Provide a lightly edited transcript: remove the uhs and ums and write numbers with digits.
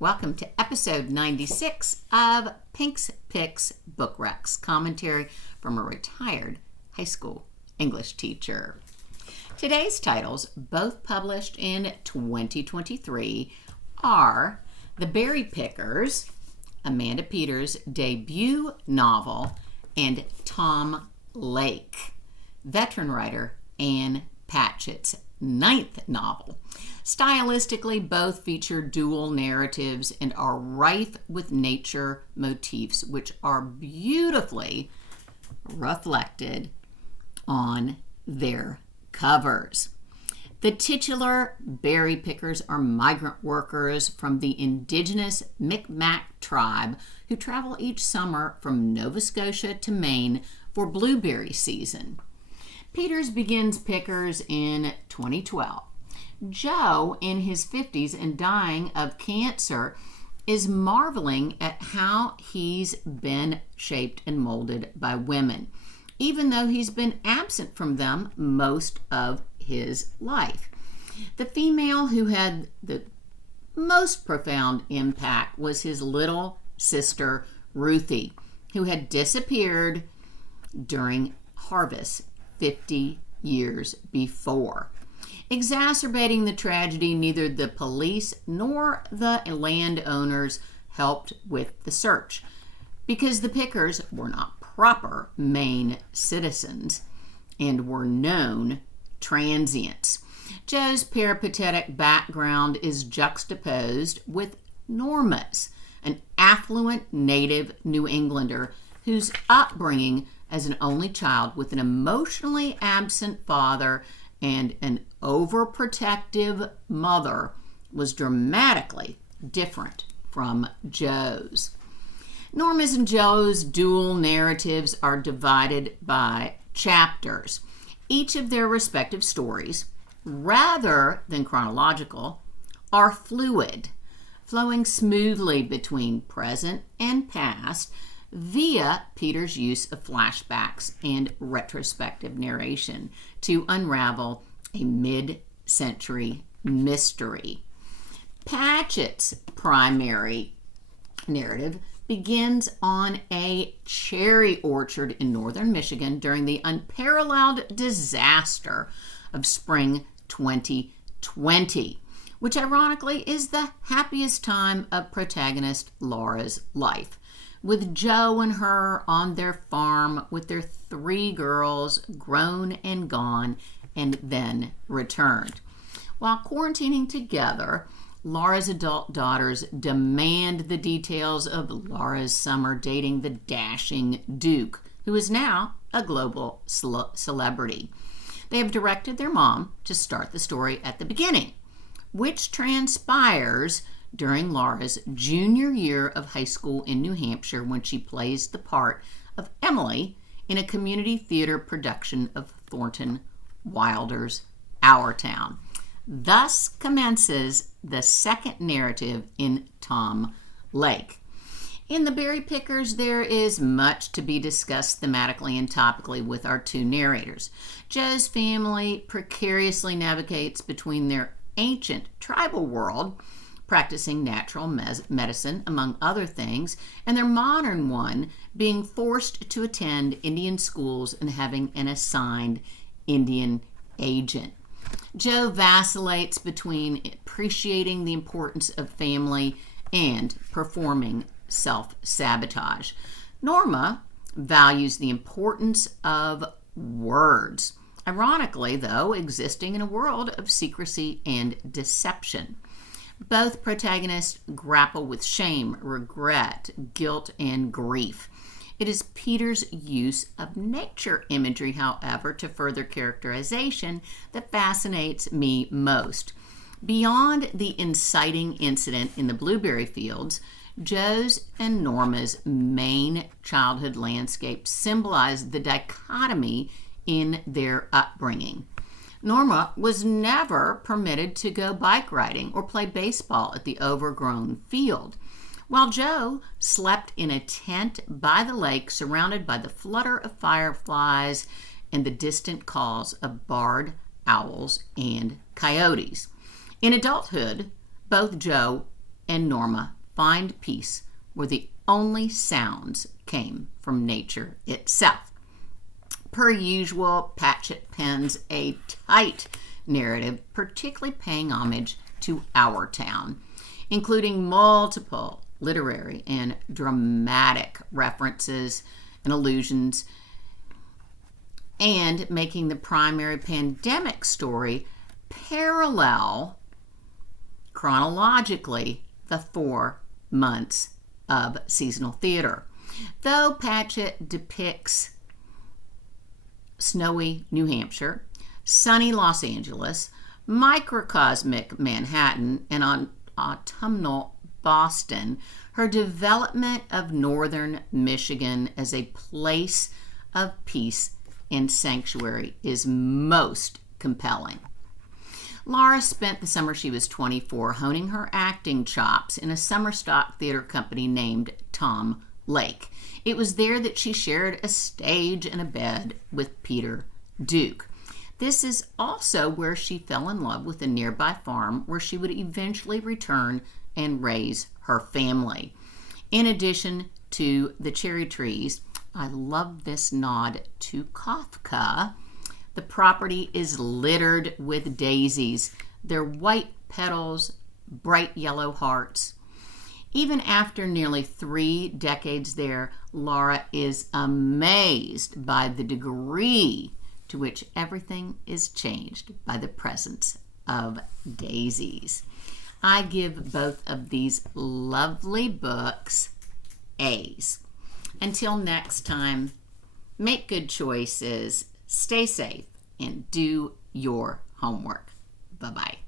Welcome to episode 96 of Pink's Picks Book Recs, commentary from a retired high school English teacher. Today's titles, both published in 2023, are The Berry Pickers, Amanda Peters' debut novel, and Tom Lake, veteran writer Ann Patchett's ninth novel. Stylistically, both feature dual narratives and are rife with nature motifs, which are beautifully reflected on their covers. The titular berry pickers are migrant workers from the indigenous Micmac tribe who travel each summer from Nova Scotia to Maine for blueberry season. Peters begins Pickers in 2012. Joe, in his 50s and dying of cancer, is marveling at how he's been shaped and molded by women, even though he's been absent from them most of his life. The female who had the most profound impact was his little sister, Ruthie, who had disappeared during harvest 50 years before. Exacerbating the tragedy, neither the police nor the landowners helped with the search because the pickers were not proper Maine citizens and were known transients. Joe's peripatetic background is juxtaposed with Norma's, an affluent native New Englander whose upbringing as an only child with an emotionally absent father and an overprotective mother was dramatically different from Joe's. Norma's and Joe's dual narratives are divided by chapters. Each of their respective stories, rather than chronological, are fluid, flowing smoothly between present and past via Peters' use of flashbacks and retrospective narration to unravel a mid-century mystery. Patchett's primary narrative begins on a cherry orchard in northern Michigan during the unparalleled disaster of spring 2020, which ironically is the happiest time of protagonist Laura's life, with Joe and her on their farm with their 3 girls grown and gone and then returned. While quarantining together, Laura's adult daughters demand the details of Laura's summer dating the dashing Duke, who is now a global celebrity. They have directed their mom to start the story at the beginning, which transpires during Laura's junior year of high school in New Hampshire when she plays the part of Emily in a community theater production of Thornton Wilder's Our Town. Thus commences the second narrative in Tom Lake. In The Berry Pickers, there is much to be discussed thematically and topically with our 2 narrators. Joe's family precariously navigates between their ancient tribal world, practicing natural medicine, among other things, and their modern one, being forced to attend Indian schools and having an assigned Indian agent. Joe vacillates between appreciating the importance of family and performing self-sabotage. Norma values the importance of words, ironically, though, existing in a world of secrecy and deception. Both protagonists grapple with shame, regret, guilt, and grief. It is Peters' use of nature imagery, however, to further characterization that fascinates me most. Beyond the inciting incident in the blueberry fields, Joe's and Norma's Maine childhood landscape symbolize the dichotomy in their upbringing. Norma was never permitted to go bike riding or play baseball at the overgrown field, while Joe slept in a tent by the lake surrounded by the flutter of fireflies and the distant calls of barred owls and coyotes. In adulthood, both Joe and Norma find peace where the only sounds came from nature itself. Per usual, Patchett pens a tight narrative, particularly paying homage to our town, including multiple literary and dramatic references and allusions, and making the primary pandemic story parallel chronologically the 4 months of seasonal theater. Though Patchett depicts snowy New Hampshire, sunny Los Angeles, microcosmic Manhattan, and autumnal Boston, her development of northern Michigan as a place of peace and sanctuary is most compelling. Laura spent the summer she was 24 honing her acting chops in a summer stock theater company named Tom Lake. It was there that she shared a stage and a bed with Peter Duke. This is also where she fell in love with a nearby farm where she would eventually return and raise her family. In addition to the cherry trees, I love this nod to Kafka. The property is littered with daisies, their white petals, bright yellow hearts. Even after nearly 3 decades there, Laura is amazed by the degree to which everything is changed by the presence of daisies. I give both of these lovely books A's. Until next time, make good choices, stay safe, and do your homework. Bye-bye.